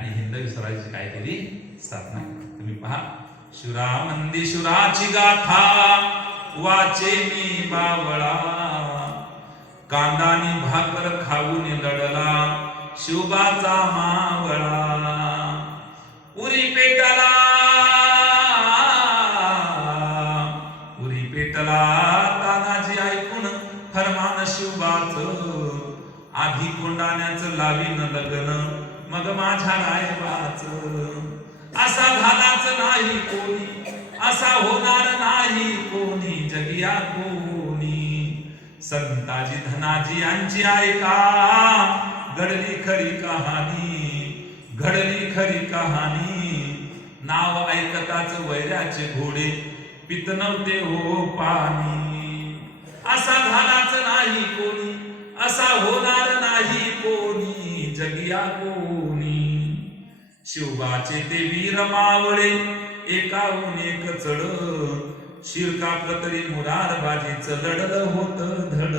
आणि हिंदवी स्वराज्याची काय केली स्थापना. तुम्ही पहा, शिवरामंदी शिवराची गाथा वाचे मी बावळा, कांदानी भाकर खाऊन लढला शिवबाचा मावळा. उरी पेटला तानाजी ऐकून फरमान शिवबाच, आधी कोंडाण्याचं लावीन लग्न मग माझ्या गायबाच. असा झालाच नाही कोणी, असा होणार नाही कोणी जगिया कोणी. संताजी धनाजी यांची ऐका घडली खरी कहाणी, घडली खरी कहाणी. नाव ऐकताच वैऱ्याचे घोडे पित नव्हते हो पाणी. असा झालाच नाही कोणी, असा होणार नाही कोणी जगिया कोणी. शिवबाचे ते वीर मावळे एकाहून एक चढ, शिरकापलं तरी मुरारबाजीचं लढलं होत धड.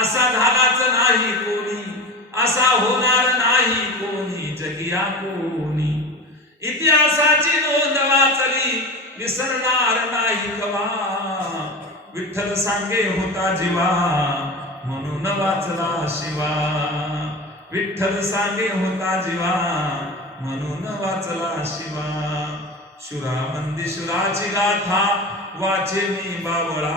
असा झालाच नाही कोणी, असा होणार नाही कोणी जगिया कोणी. इतिहासाची नोंद वाचली विसरणार नाही कवा, विठ्ठल सांगे होता जीवा म्हणून वाचला शिवा. विठ्ठल सांगे होता जीवा म्हणून वाचला शिवा. शिवरामंदी शिवराची गाथा वाचे मी बावळा,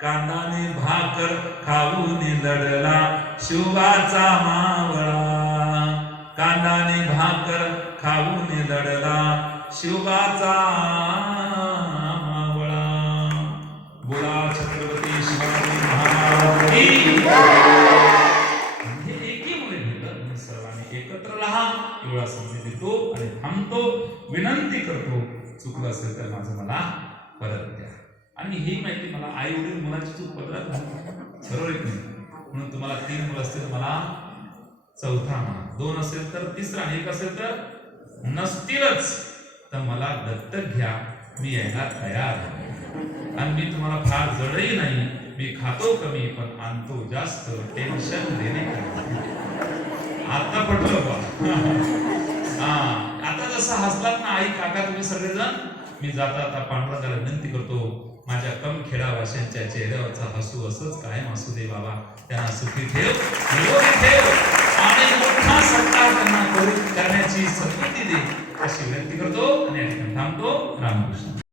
कांदाने भाकर खाऊन लढला शिवबाचा मावळा. कांदाने भाकर खाऊन लढला शिवबाचा मावळा. बोला छत्रपती शिवाजी महाराज की जय. हे एकीमुळे भेटत, सर्वांनी एकत्र राहा एवढा संदेश देतो आणि थांबतो. विनंती करतो, चुकलं असेल तर माझं मला परत द्या. आणि ही माहिती मला आई वडील मुलाची चूक पदरात बरोबर आहे नाही. म्हणून तुम्हाला 3 मुलं असतील तर मला 4था म्हणा, 2 असेल तर 3रा, 1 असेल तर नसतीलच तर मला दत्तक घ्या, मी यायला तयार आहे. आणि मी तुम्हाला फार जडही नाही, मी खातो कमी पण आणतो जास्त, टेन्शन देणे आता पटलं बा. आता जसं हसलात ना आई काका तुम्ही सगळेजण, मी जाता आता पांडुरंगाला विनंती करतो, माझ्या कमखेडा वाशांच्या चेहऱ्यावरचा हसू असंच कायम असू दे बाबा. त्यांना सुखी ठेव, निरोगी ठेव आणि मोठा सत्कार त्यांना करण्याची सद्बुद्धी दे अशी विनंती करतो आणि थांबतो. रामकृष्ण.